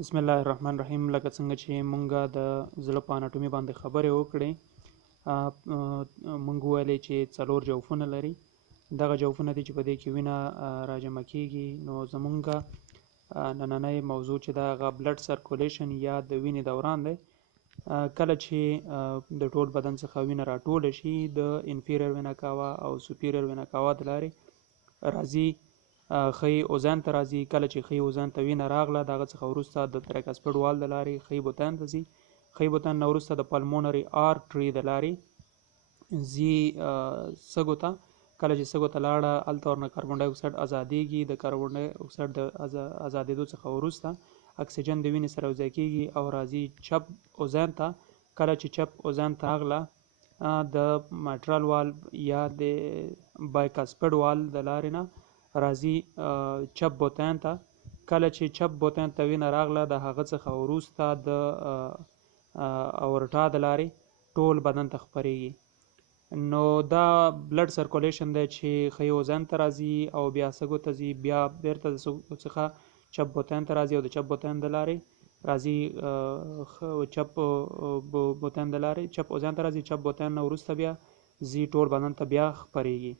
بسم الله الرحمن الرحیم. لکه څنګه چې مونږه د زړه په اناټومي باندې خبرې وکړې، مونږ وویلې چې 4 جوفونه لري. دغه جوفونه دي چې په دې کې وینه راجمع کیږي. نو زمونږه نننۍ موضوع چې دا هغه بلډ سرکولیشن یا د وینې دوران دی. کله چې د ټول بدن څخه وینه راټوله شي د انفیریر وینا کاوا او سوپیریر وینا کاوا د لارې راځي خی اوزان ته راځي. کله چې خی اوزان ته وینه راغله دغه څخه وروسته د تریکاسپیډ وال د لارې خی بوتان ته ځي. خی بوتان نه وروسته د پلمونري آرټري د لارې ځي سږو ته. کله چې سږو ته لاړه هلته ورنه کاربن ډای اکساید ازادېږي. د کاربن ډای اکساید د ازادېدو څخه وروسته اکسیجن د وینې سره یوځای کېږي او راځي چپ اوزان ته. کله چې چپ اوزان ته راغله د مټرال وال یا د بایکاسپیډ وال د لارې نه راځي چپ بوتان ته. کله چې چپ بوتان ته وینه راغله د هغه څخه وروسته د اورټا د لارې ټول بدن ته خپریږي. نو دا بلډ سرکولیشن دی چې خی اوزان ته راځي او بیا سږو ته ځي، بیا بیرته د سږو څخه چپ بوتان ته راځي او د چپ بوتان د لارې راځي چپ بوتان د لارې چپ اوزان ته راځي. چپ بوتان نه وروسته بیا ځي ټول بدن ته بیا خپریږي.